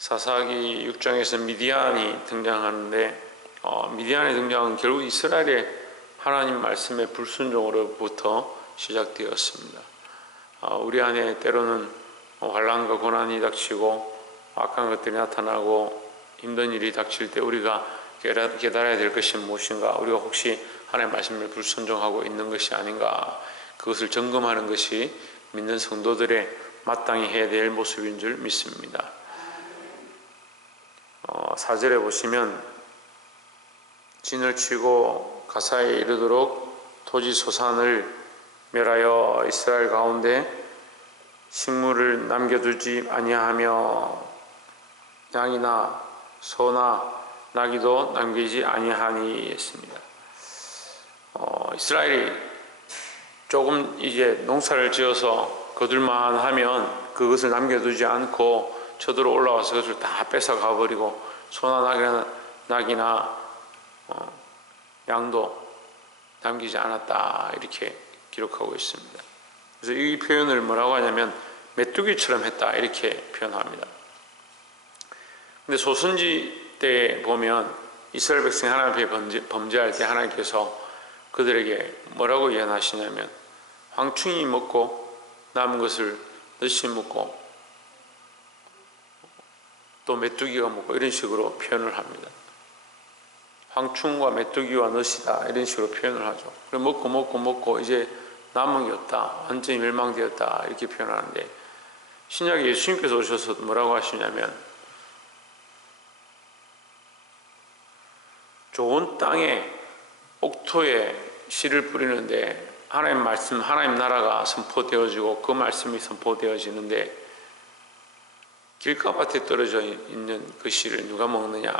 사사기 6장에서 미디안이 등장하는데 미디안의 등장은 결국 이스라엘의 하나님 말씀의 불순종으로부터 시작되었습니다. 우리 안에 때로는 환난과 고난이 닥치고 악한 것들이 나타나고 힘든 일이 닥칠 때 우리가 깨달아야 될 것이 무엇인가, 우리가 혹시 하나님의 말씀을 불순종하고 있는 것이 아닌가, 그것을 점검하는 것이 믿는 성도들의 마땅히 해야 될 모습인 줄 믿습니다. 4절에 보시면 진을 치고 가사에 이르도록 토지 소산을 멸하여 이스라엘 가운데 식물을 남겨두지 아니하며 양이나 소나 나귀도 남기지 아니하니 했습니다. 이스라엘이 조금 이제 농사를 지어서 거둘만 하면 그것을 남겨두지 않고 저들어 올라와서 그것을 다 뺏어가 버리고 소나 나귀나 양도 남기지 않았다, 이렇게 기록하고 있습니다. 그래서 이 표현을 뭐라고 하냐면 메뚜기처럼 했다, 이렇게 표현합니다. 근데 소선지 때 보면 이스라엘 백성이 하나님 앞에 범죄할 때 하나님께서 그들에게 뭐라고 예언하시냐면 황충이 먹고 남은 것을 넛이 먹고 또 메뚜기가 먹고, 이런 식으로 표현을 합니다. 황충과 메뚜기와 넛이다, 이런 식으로 표현을 하죠. 그리고 먹고 이제 남은 게 없다, 완전히 멸망되었다, 이렇게 표현하는데, 신약에 예수님께서 오셔서 뭐라고 하시냐면 좋은 땅에 옥토에 씨를 뿌리는데 하나님 말씀, 하나님 나라가 선포되어지고 그 말씀이 선포되어지는데 길가밭에 떨어져 있는 그 씨를 누가 먹느냐,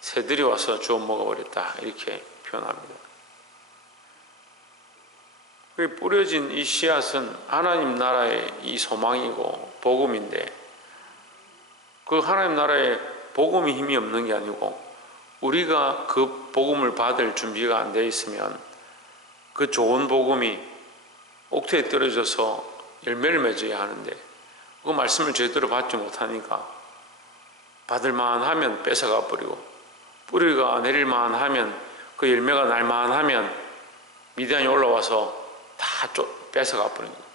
새들이 와서 주워 먹어버렸다, 이렇게 표현합니다. 뿌려진 이 씨앗은 하나님 나라의 이 소망이고 복음인데, 그 하나님 나라의 복음이 힘이 없는 게 아니고 우리가 그 복음을 받을 준비가 안 되어 있으면 그 좋은 복음이 옥토에 떨어져서 열매를 맺어야 하는데 그 말씀을 제대로 받지 못하니까 받을만 하면 뺏어가 버리고, 뿌리가 내릴만 하면, 그 열매가 날만 하면 미디안이 올라와서 다 뺏어가 버리는 거예요.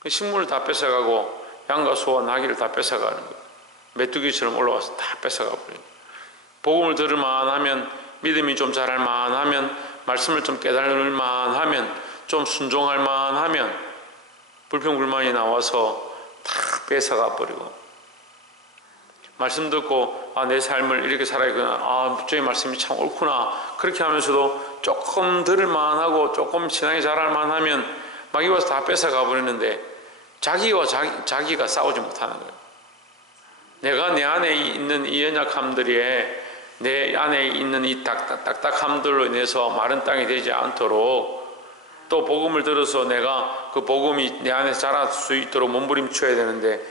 그 식물을 다 뺏어가고 양과 소와 나귀를 다 뺏어가는 거예요. 메뚜기처럼 올라와서 다 뺏어가 버리는 거예요. 복음을 들을만 하면, 믿음이 좀 자랄만 하면, 말씀을 좀 깨달을만 하면, 좀 순종할만 하면 불평불만이 나와서 다 뺏어가 버리고, 말씀 듣고 내 삶을 이렇게 살아야겠구나, 저의 말씀이 참 옳구나, 그렇게 하면서도 조금 들을만 하고 조금 신앙이 자랄만 하면 마귀 와서 다 뺏어가 버리는데 자기와 자기가 싸우지 못하는 거예요. 내가 내 안에 있는 이 연약함들이, 내 안에 있는 이 딱딱함들로 인해서 마른 땅이 되지 않도록, 또 복음을 들어서 내가 그 복음이 내 안에 자랄 수 있도록 몸부림쳐야 되는데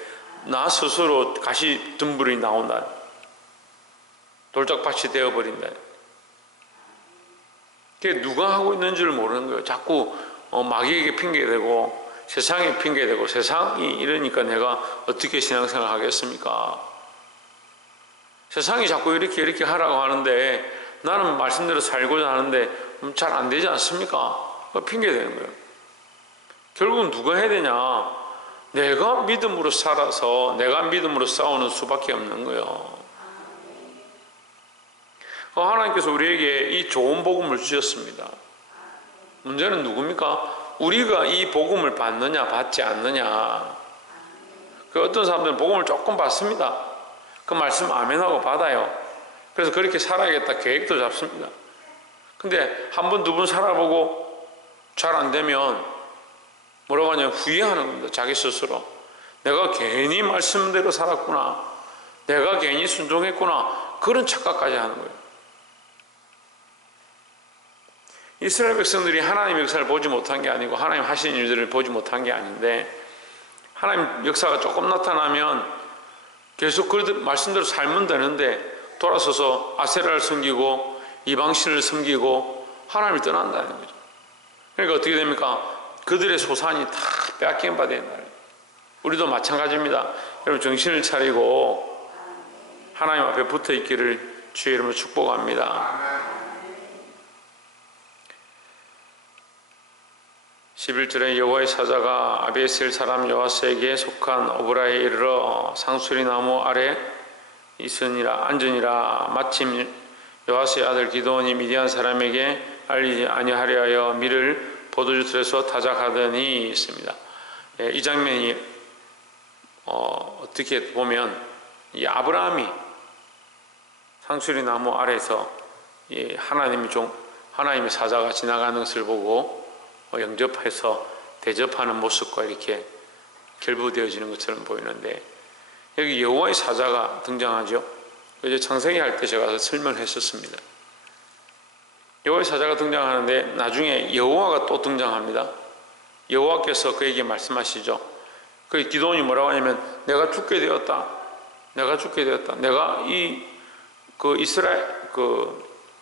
나 스스로 가시 덤불이 나온다, 돌짝밭이 되어버린다. 그게 누가 하고 있는지를 모르는 거예요. 자꾸 마귀에게 핑계대고 세상에 핑계대고, 세상이 이러니까 내가 어떻게 신앙생활 하겠습니까? 세상이 자꾸 이렇게 하라고 하는데 나는 말씀대로 살고자 하는데 잘 안 되지 않습니까? 핑계대는 거예요. 결국은 누가 해야 되냐? 내가 믿음으로 살아서 내가 믿음으로 싸우는 수밖에 없는 거예요. 하나님께서 우리에게 이 좋은 복음을 주셨습니다. 문제는 누굽니까? 우리가 이 복음을 받느냐 받지 않느냐. 어떤 사람들은 복음을 조금 받습니다. 그 말씀 아멘하고 받아요. 그래서 그렇게 살아야겠다 계획도 잡습니다. 근데 한 번, 두 번 살아보고 잘 안 되면 뭐라고 하냐면 후회하는 겁니다. 자기 스스로. 내가 괜히 말씀대로 살았구나, 내가 괜히 순종했구나, 그런 착각까지 하는 거예요. 이스라엘 백성들이 하나님의 역사를 보지 못한 게 아니고 하나님 하시는 일들을 보지 못한 게 아닌데, 하나님 역사가 조금 나타나면 계속 그 말씀대로 살면 되는데 돌아서서 아세라를 섬기고 이방신을 섬기고 하나님을 떠난다는 거죠. 그러니까 어떻게 됩니까? 그들의 소산이 다 빼앗긴 바 된다. 우리도 마찬가지입니다. 여러분 정신을 차리고 하나님 앞에 붙어 있기를 주의 이름으로 축복합니다. 11절에 여호와의 사자가 아비에셀 사람 요아스에게 속한 오브라에 이르러 상수리 나무 아래 앉으니라. 마침 요아스의 아들 기드온이 미디안 사람에게 알리지 아니하려 하여 밀을 포도주 틀에서 타작하더니 있습니다. 이 장면이 어떻게 보면 이 아브라함이 상수리 나무 아래에서 이 하나님의 사자가 지나가는 것을 보고 영접해서 대접하는 모습과 이렇게 결부되어지는 것처럼 보이는데, 여기 여호와의 사자가 등장하죠. 이제 창세기 할 때 제가 설명을 했었습니다. 여호와의 사자가 등장하는데 나중에 여호와가 또 등장합니다. 여호와께서 그에게 말씀하시죠. 그 기드온이 뭐라고 하냐면 내가 죽게 되었다. 내가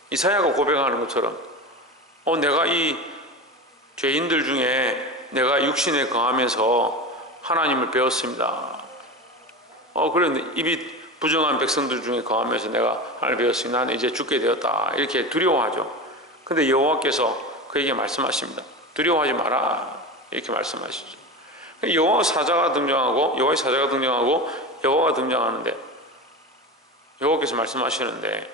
이사야가 고백하는 것처럼 내가 이 죄인들 중에 내가 육신에 거하면서 하나님을 배웠습니다. 그런데 입이 부정한 백성들 중에 거하면서 내가 하나님을 배웠으니 나는 이제 죽게 되었다. 이렇게 두려워하죠. 근데 여호와께서 그에게 말씀하십니다. 두려워하지 마라. 이렇게 말씀하시죠. 여호와의 사자가 등장하고 여호와가 등장하는데 여호와께서 말씀하시는데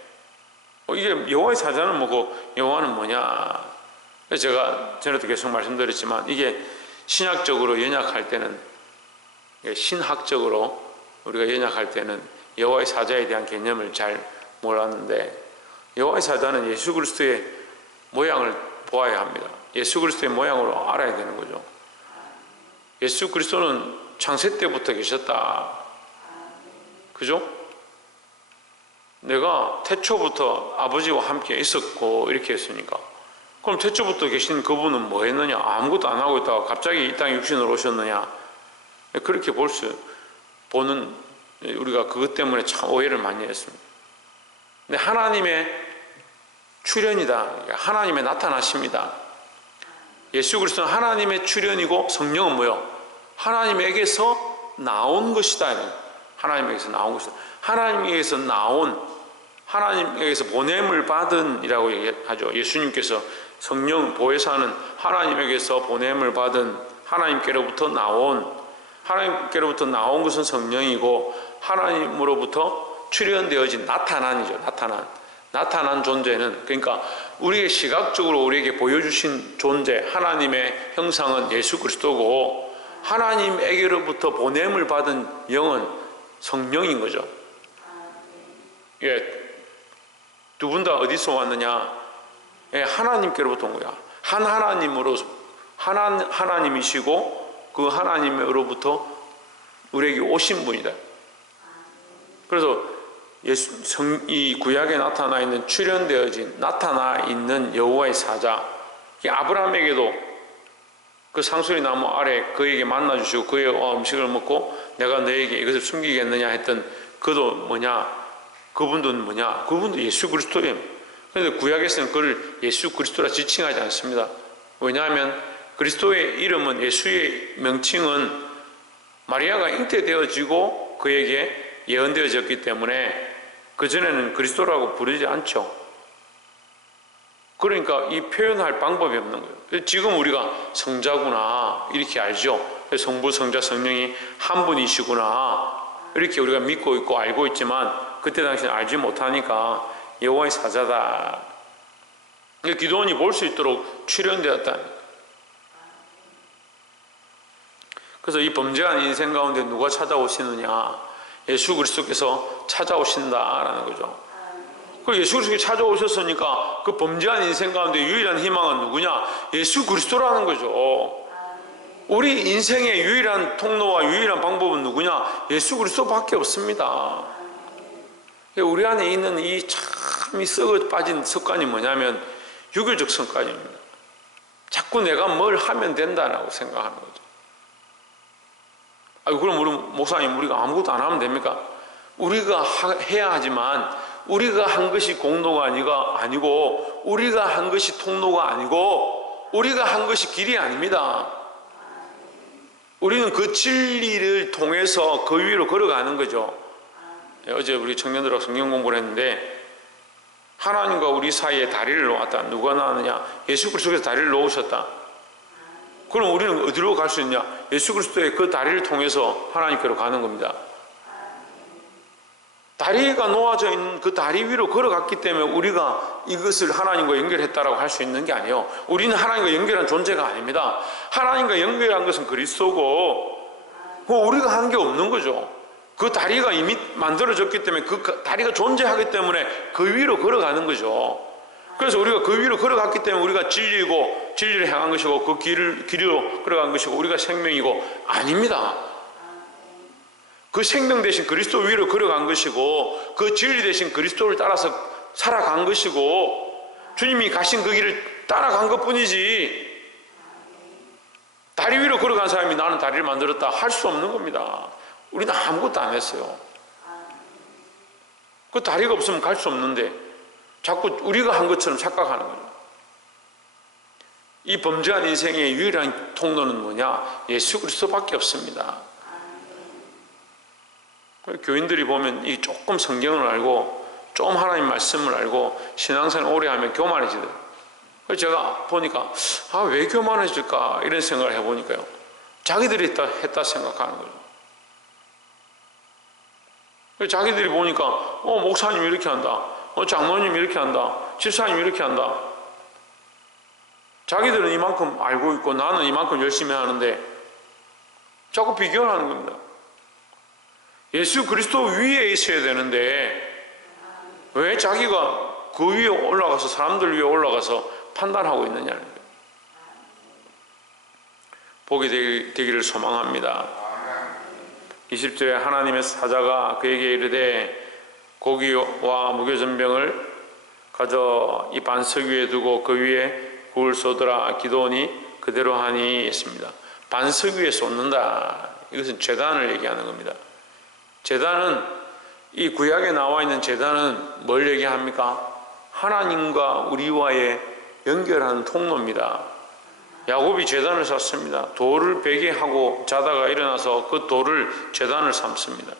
이게 여호와의 사자는 뭐고 여호와는 뭐냐? 제가 전에도 계속 말씀드렸지만 이게 신학적으로 연약할 때는, 신학적으로 우리가 연약할 때는 여호와의 사자에 대한 개념을 잘 몰랐는데, 여호와의 사자는 예수 그리스도의 모양을 보아야 합니다. 예수 그리스도의 모양으로 알아야 되는 거죠. 예수 그리스도는 창세 때부터 계셨다. 그죠? 내가 태초부터 아버지와 함께 있었고 이렇게 했으니까, 그럼 태초부터 계신 그분은 뭐 했느냐? 아무것도 안 하고 있다가 갑자기 이 땅에 육신으로 오셨느냐? 그렇게 보는 우리가 그것 때문에 참 오해를 많이 했습니다. 근데 하나님의 출현이다. 하나님의 나타나십니다. 예수 그리스도는 하나님의 출현이고 성령은 뭐요? 하나님에게서 나온 것이다. 하나님에게서 나온 것이다. 하나님에게서 보냄을 받은 이라고 얘기하죠. 예수님께서 성령 보혜사는 하나님에게서 보냄을 받은, 하나님께로부터 나온 것은 성령이고 하나님으로부터 출현되어진 나타난 존재는, 그러니까 우리의 시각적으로 우리에게 보여주신 존재, 하나님의 형상은 예수 그리스도고 하나님에게로부터 보냄을 받은 영은 성령인 거죠. 두 분 다 어디서 왔느냐? 하나님께로부터 온 거야. 하나님이시고 그 하나님으로부터 우리에게 오신 분이다. 그래서 이 구약에 나타나 있는 나타나 있는 여호와의 사자, 아브라함에게도 그 상수리 나무 아래 그에게 만나주시고 그의 음식을 먹고 내가 너에게 이것을 숨기겠느냐 했던 그분도 뭐냐? 그분도 예수 그리스도예요. 그런데 구약에서는 그를 예수 그리스도라 지칭하지 않습니다. 왜냐하면 그리스도의 이름은, 예수의 명칭은 마리아가 잉태되어지고 그에게 예언되어졌기 때문에 그전에는 그리스도라고 부르지 않죠. 그러니까 이 표현할 방법이 없는 거예요. 지금 우리가 성자구나 이렇게 알죠. 성부, 성자, 성령이 한 분이시구나 이렇게 우리가 믿고 있고 알고 있지만 그때 당시에는 알지 못하니까 여호와의 사자다. 기드온이 볼 수 있도록 출현되었다. 그래서 이 범죄한 인생 가운데 누가 찾아오시느냐? 예수 그리스도께서 찾아오신다라는 거죠. 그 예수 그리스도께서 찾아오셨으니까 그 범죄한 인생 가운데 유일한 희망은 누구냐? 예수 그리스도라는 거죠. 우리 인생의 유일한 통로와 유일한 방법은 누구냐? 예수 그리스도밖에 없습니다. 우리 안에 있는 이 참 썩어 빠진 습관이 뭐냐면 유교적 습관입니다. 자꾸 내가 뭘 하면 된다라고 생각하는 거죠. 그럼 우리 목사님, 우리가 아무것도 안 하면 됩니까? 우리가 해야 하지만 우리가 한 것이 공로가 아니고 우리가 한 것이 통로가 아니고 우리가 한 것이 길이 아닙니다. 우리는 그 진리를 통해서 그 위로 걸어가는 거죠. 어제 우리 청년들하고 성경 공부를 했는데 하나님과 우리 사이에 다리를 놓았다. 누가 나왔느냐? 예수 그리스도께서 다리를 놓으셨다. 그럼 우리는 어디로 갈 수 있냐? 예수 그리스도의 그 다리를 통해서 하나님께로 가는 겁니다. 다리가 놓아져 있는 그 다리 위로 걸어갔기 때문에 우리가 이것을 하나님과 연결했다라고 할 수 있는 게 아니에요. 우리는 하나님과 연결한 존재가 아닙니다. 하나님과 연결한 것은 그리스도고 우리가 하는 게 없는 거죠. 그 다리가 이미 만들어졌기 때문에 그 다리가 존재하기 때문에 그 위로 걸어가는 거죠. 그래서 우리가 그 위로 걸어갔기 때문에 우리가 진리고 진리를 향한 것이고 그 길로 걸어간 것이고 우리가 생명이고 아닙니다. 그 생명 대신 그리스도 위로 걸어간 것이고 그 진리 대신 그리스도를 따라서 살아간 것이고 주님이 가신 그 길을 따라간 것뿐이지 다리 위로 걸어간 사람이 나는 다리를 만들었다 할 수 없는 겁니다. 우리는 아무것도 안 했어요. 그 다리가 없으면 갈 수 없는데 자꾸 우리가 한 것처럼 착각하는 거예요. 이 범죄한 인생의 유일한 통로는 뭐냐? 예수 그리스도밖에 없습니다. 교인들이 보면 이 조금 성경을 알고 좀 하나님 말씀을 알고 신앙생활 오래 하면 교만해지더라고요. 그래서 제가 보니까 왜 교만해질까 이런 생각을 해보니까요. 자기들이 했다 생각하는 거죠. 자기들이 보니까 목사님 이렇게 한다, 장로님 이렇게 한다, 집사님 이렇게 한다. 자기들은 이만큼 알고 있고 나는 이만큼 열심히 하는데 자꾸 비교를 하는 겁니다. 예수 그리스도 위에 있어야 되는데 왜 자기가 그 위에 올라가서 사람들 위에 올라가서 판단하고 있느냐는 거예요. 복이 되기를 소망합니다. 20절에 하나님의 사자가 그에게 이르되 고기와 무교전병을 가져 이 반석 위에 두고 그 위에 불을 쏟으라. 기도하니 그대로 하니 했습니다. 반석 위에 쏟는다. 이것은 제단을 얘기하는 겁니다. 제단은 이 구약에 나와 있는 제단은 뭘 얘기합니까? 하나님과 우리와의 연결하는 통로입니다. 야곱이 제단을 샀습니다. 돌을 베게 하고 자다가 일어나서 그 돌을 제단을 삼습니다.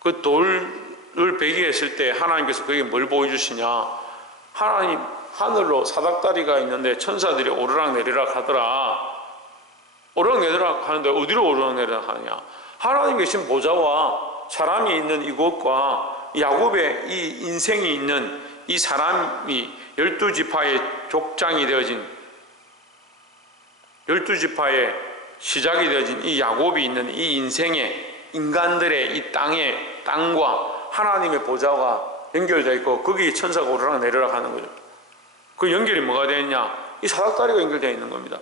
그 돌을 베게 했을 때 하나님께서 그에게 뭘 보여주시냐? 하나님 하늘로 사닥다리가 있는데 천사들이 오르락 내리락 하더라. 오르락 내리락 하는데 어디로 오르락 내리락 하느냐? 하나님 계신 보좌와 사람이 있는 이곳과 야곱의 이 인생이 있는 이 사람이 12지파의 족장이 되어진 12지파의 시작이 되어진 이 야곱이 있는 이 인생의 인간들의 이 땅과 하나님의 보좌가 연결되어 있고 거기에 천사가 오르락 내리락 하는 거죠. 그 연결이 뭐가 되어 있냐? 이 사닥다리가 연결되어 있는 겁니다.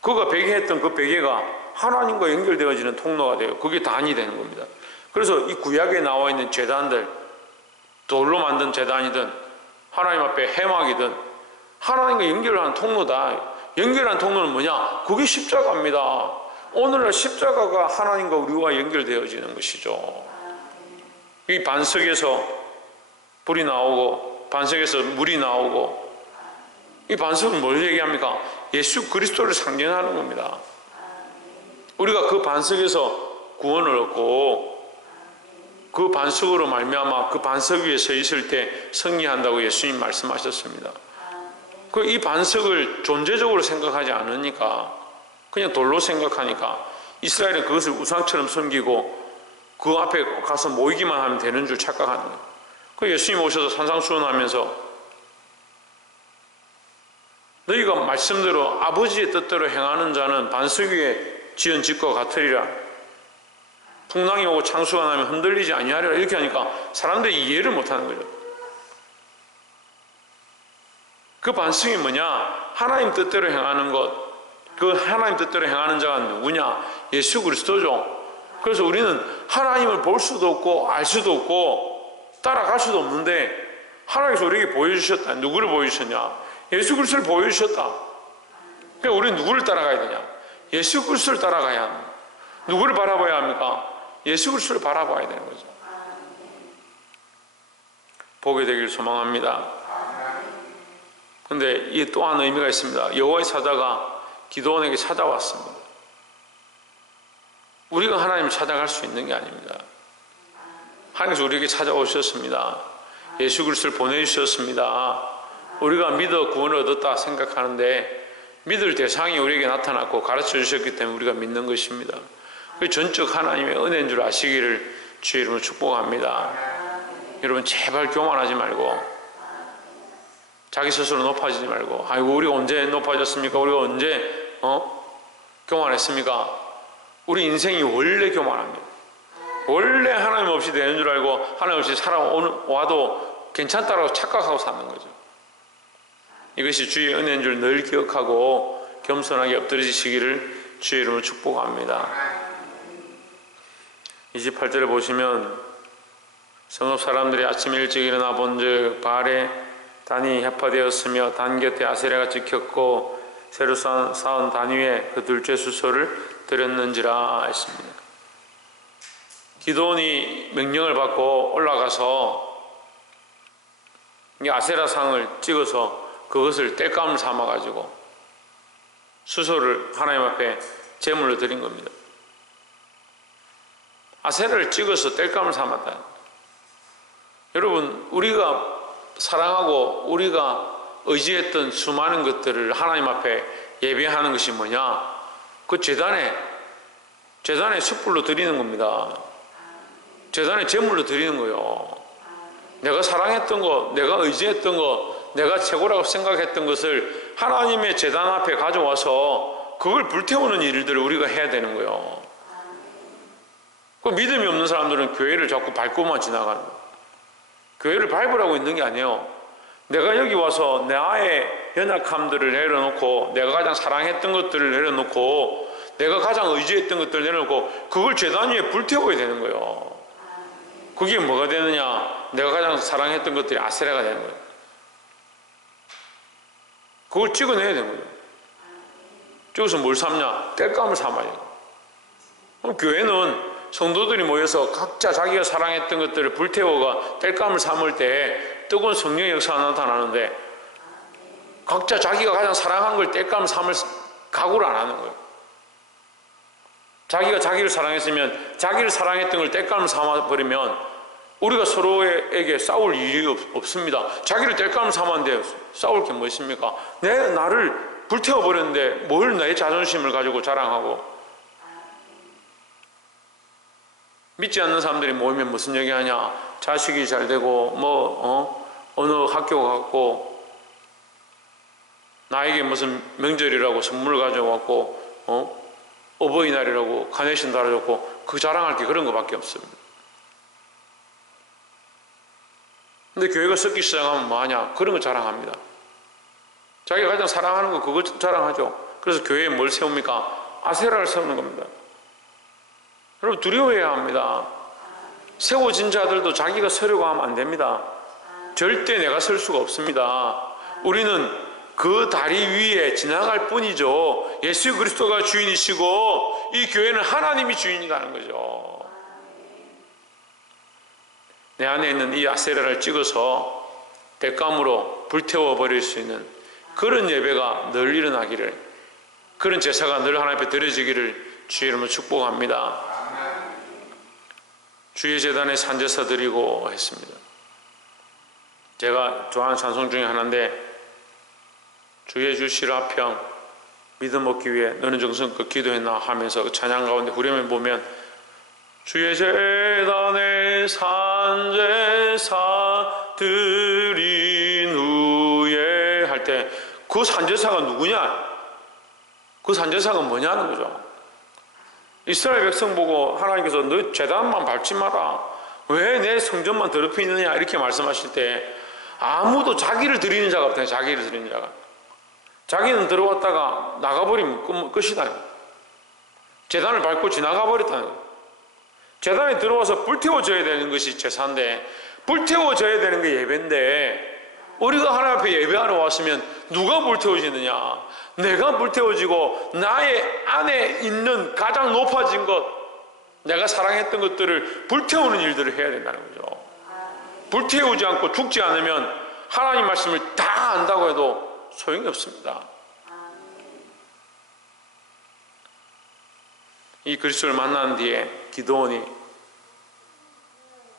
그가 베개했던 그 베개가 하나님과 연결되어지는 통로가 돼요. 그게 단이 되는 겁니다. 그래서 이 구약에 나와 있는 제단들, 돌로 만든 제단이든 하나님 앞에 해막이든 하나님과 연결하는 통로다. 연결한 통로는 뭐냐? 그게 십자가입니다. 오늘날 십자가가 하나님과 우리와 연결되어지는 것이죠. 이 반석에서 불이 나오고 반석에서 물이 나오고 이 반석은 뭘 얘기합니까? 예수 그리스도를 상징하는 겁니다. 우리가 그 반석에서 구원을 얻고 그 반석으로 말미암아 그 반석 위에 서 있을 때 승리한다고 예수님 말씀하셨습니다. 그 이 반석을 존재적으로 생각하지 않으니까 그냥 돌로 생각하니까 이스라엘은 그것을 우상처럼 섬기고 그 앞에 가서 모이기만 하면 되는 줄 착각하는 거예요. 그 예수님 오셔서 산상수훈하면서 너희가 말씀대로 아버지의 뜻대로 행하는 자는 반석 위에 지은 집과 같으리라. 풍랑이 오고 창수가 나면 흔들리지 아니하리라. 이렇게 하니까 사람들이 이해를 못하는 거죠. 그 반석이 뭐냐? 하나님 뜻대로 행하는 것. 그 하나님 뜻대로 행하는 자가 누구냐? 예수 그리스도죠. 그래서 우리는 하나님을 볼 수도 없고 알 수도 없고 따라갈 수도 없는데 하나님께서 우리에게 보여주셨다. 누구를 보여주셨냐? 예수 그리스도를 보여주셨다. 그러니까 우리는 누구를 따라가야 되냐? 예수 그리스도를 따라가야 합니다. 누구를 바라봐야 합니까? 예수 그리스도를 바라봐야 되는 거죠. 보게 되길 소망합니다. 그런데 이게 또한 의미가 있습니다. 여호와의 사자가 기드온에게 찾아왔습니다. 우리가 하나님을 찾아갈 수 있는 게 아닙니다. 하나님께서 우리에게 찾아오셨습니다. 예수 그리스도를 보내주셨습니다. 우리가 믿어 구원을 얻었다 생각하는데 믿을 대상이 우리에게 나타났고 가르쳐 주셨기 때문에 우리가 믿는 것입니다. 그 전적 하나님의 은혜인 줄 아시기를 주의 이름으로 축복합니다. 여러분 제발 교만하지 말고 자기 스스로 높아지지 말고 아이고 우리가 언제 높아졌습니까? 우리가 언제 교만했습니까? 우리 인생이 원래 교만합니다. 원래 하나님 없이 되는 줄 알고 하나님 없이 살아와도 괜찮다라고 착각하고 사는 거죠. 이것이 주의 은혜인 줄 늘 기억하고 겸손하게 엎드러지시기를 주의 이름으로 축복합니다. 28절에 보시면 성읍 사람들이 아침 일찍 일어나 본즉 바알의 단이 해파되었으며 단 곁에 아세라가 찍혔고 새로 쌓은 단 위에 그 둘째 수소를 드렸는지라 했습니다. 기드온이 명령을 받고 올라가서 아세라 상을 찍어서 그것을 땔감을 삼아가지고 수소를 하나님 앞에 제물로 드린 겁니다. 아세라를 찍어서 땔감을 삼았다. 여러분 우리가 사랑하고 우리가 의지했던 수많은 것들을 하나님 앞에 예배하는 것이 뭐냐? 그 재단에 숯불로 드리는 겁니다. 재단에 제물로 드리는 거예요. 내가 사랑했던 거, 내가 의지했던 거, 내가 최고라고 생각했던 것을 하나님의 재단 앞에 가져와서 그걸 불태우는 일들을 우리가 해야 되는 거예요. 그 믿음이 없는 사람들은 교회를 자꾸 밟고만 지나가는 거예요. 교회를 밟으라고 있는 게 아니에요. 내가 여기 와서 나의 연약함들을 내려놓고 내가 가장 사랑했던 것들을 내려놓고 내가 가장 의지했던 것들을 내려놓고 그걸 재단 위에 불태워야 되는 거예요. 그게 뭐가 되느냐? 내가 가장 사랑했던 것들이 아세라가 되는 거예요. 그걸 찍어내야 되는 거예요. 찍어서 뭘 삼냐? 땔감을 삼아요. 그럼 교회는 성도들이 모여서 각자 자기가 사랑했던 것들을 불태워가 땔감을 삼을 때 뜨거운 성령의 역사가 나타나는데 각자 자기가 가장 사랑한 걸 땔감을 삼을 각오를 안 하는 거예요. 자기가 자기를 사랑했으면 자기를 사랑했던 걸 땔감을 삼아버리면 우리가 서로에게 싸울 일이 없습니다. 자기를 땔감을 삼았는데 싸울 게 뭐 있습니까? 나를 불태워버렸는데 뭘 내 자존심을 가지고 자랑하고. 믿지 않는 사람들이 모이면 무슨 얘기하냐? 자식이 잘 되고 어느 학교 갔고 나에게 무슨 명절이라고 선물 가져왔고 어버이날이라고 카네이션 달아줬고 그 자랑할 게 그런 거밖에 없습니다. 근데 교회가 썩기 시작하면 뭐하냐? 그런 거 자랑합니다. 자기가 가장 사랑하는 거 그거 자랑하죠. 그래서 교회에 뭘 세웁니까? 아세라를 세우는 겁니다. 여러분 두려워해야 합니다. 세워진 자들도 자기가 서려고 하면 안 됩니다. 절대 내가 설 수가 없습니다. 우리는 그 다리 위에 지나갈 뿐이죠. 예수 그리스도가 주인이시고 이 교회는 하나님이 주인이라는 거죠. 내 안에 있는 이 아세라를 찍어서 땔감으로 불태워버릴 수 있는 그런 예배가 늘 일어나기를, 그런 제사가 늘 하나님 앞에 드려지기를 주의 이름으로 축복합니다. 주의 재단에 산제사 드리고 했습니다. 제가 좋아하는 찬송 중에 하나인데 주의 주시라 평 믿음 얻기 위해 너는 정성껏 기도했나 하면서 그 찬양 가운데 후렴에 보면 주의 재단에 산제사 드린 후에 할 때 그 산제사가 누구냐? 그 산제사가 뭐냐는 거죠. 이스라엘 백성 보고 하나님께서 너 제단만 밟지 마라. 왜 내 성전만 더럽히느냐 이렇게 말씀하실 때 아무도 자기를 드리는 자가 없다. 자기를 드리는 자가. 자기는 들어왔다가 나가버리면 끝이다. 제단을 밟고 지나가버렸다는 거예요. 제단에 들어와서 불태워져야 되는 것이 제사인데 불태워져야 되는 게 예배인데 우리가 하나님 앞에 예배하러 왔으면 누가 불태워지느냐? 내가 불태워지고 나의 안에 있는 가장 높아진 것, 내가 사랑했던 것들을 불태우는 일들을 해야 된다는 거죠. 불태우지 않고 죽지 않으면 하나님 말씀을 다 안다고 해도 소용이 없습니다. 이 그리스도를 만난 뒤에 기드온이,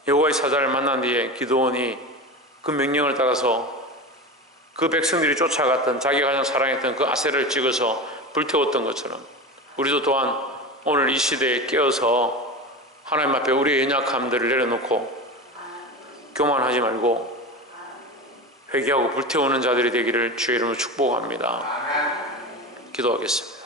여호와의 사자를 만난 뒤에 기드온이 그 명령을 따라서 그 백성들이 쫓아갔던, 자기가 가장 사랑했던 그 아세라를 찍어서 불태웠던 것처럼 우리도 또한 오늘 이 시대에 깨어서 하나님 앞에 우리의 연약함들을 내려놓고 교만하지 말고 회개하고 불태우는 자들이 되기를 주의 이름으로 축복합니다. 기도하겠습니다.